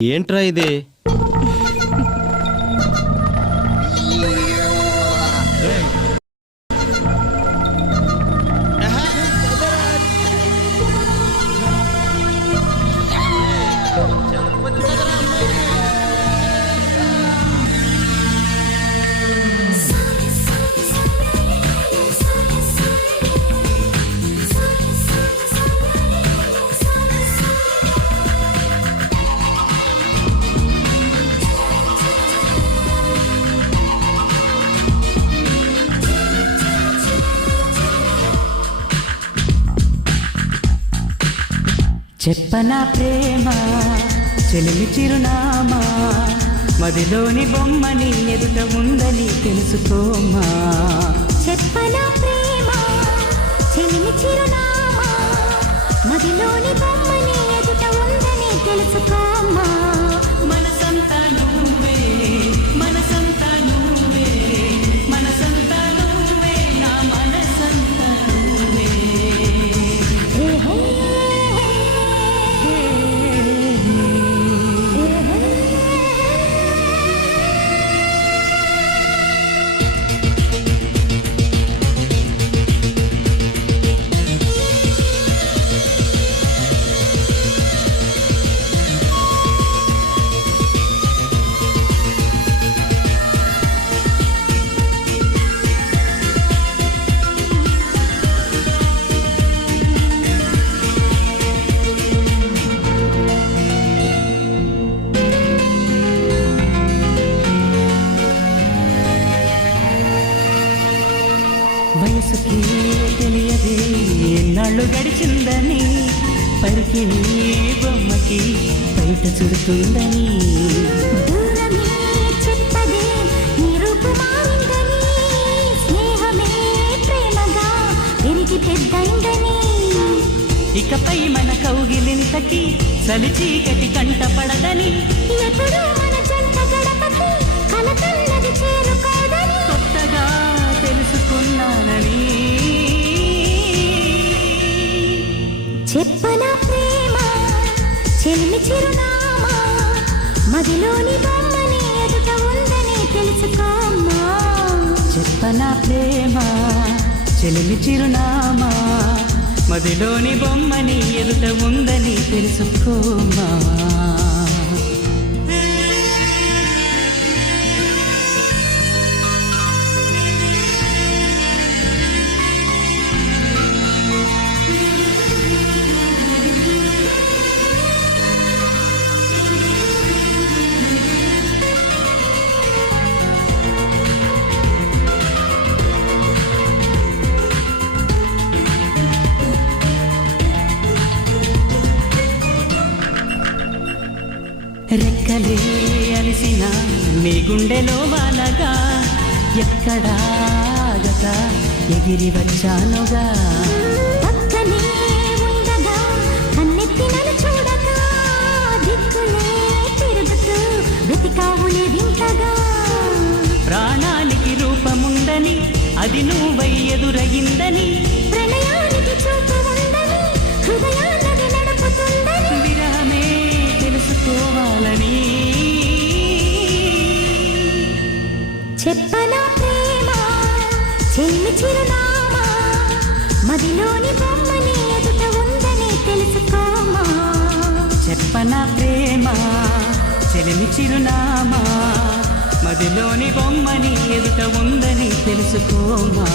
ఏంట్రా ఇది? చెప్పనా ప్రేమ చెలిమి చిరునామా, మదిలోని బొమ్మని ఎదుట ఉందని తెలుసుకోమా. చెప్పనా ప్రేమ చెలిమి చిరునామా, మదిలోని బొమ్మని ఎదుట ఉందని తెలుసుకోమా. మనసంతా నువ్వే, మనసంతా నువ్వే, మనసంతా నువ్వే, నా మనసంతా నువ్వే. వయసుకి తెలియదే ఎన్నాళ్ళు గడిచిందని, పరికిని బొమ్మకి బయట చుడుతుందని. దూరమే చెప్పదే నీ రూపు మారిందని, స్నేహమే ప్రేమగా పెరిగి పెద్దయిందని. ఇకపై మన కౌగిలింతకి చలిచీకటి కంటపడదని, ఎప్పుడు మన జంట గడపకి కలకన్నది చేరుకోదని కొత్తగా తెలుసుకున్నానని. చెప్పనా ప్రేమ చెలిమి చిరునామా, మదిలోని బొమ్మని ఎదుట ఉందని తెలుసుకోమా. చెప్పనా ప్రేమ చెలిమి చిరునామా, మదిలోని బొమ్మని ఎదుట ఉందని తెలుసుకోమా. రెక్కలే అలిసిన నీ గుండెలో వాలగా, ఎక్కడాగక ఎగిరి వచ్చానుగా. పక్కనే ఉండగా కన్నెత్తి నన్ను చూడగా, దిక్కులే తిరుగుతూ వెతికావులే వింతగా. ప్రాణానికి రూపముందని అది నువ్వై ఎదురయిందని, ప్రణయానికి చూపు ఉందని హృదయాన్నది నడుపుతుందని. విరహమే తెలుసుకోవాలని. చెప్పనా ప్రేమ చెల్లి చిరునామా, మదిలోని బొమ్మని ఎదుట ఉందని తెలుసుకోమా. చెప్పనా ప్రేమ చెలిమి చిరునామా, మదిలోని బొమ్మని ఎదుట ఉందని తెలుసుకోమా.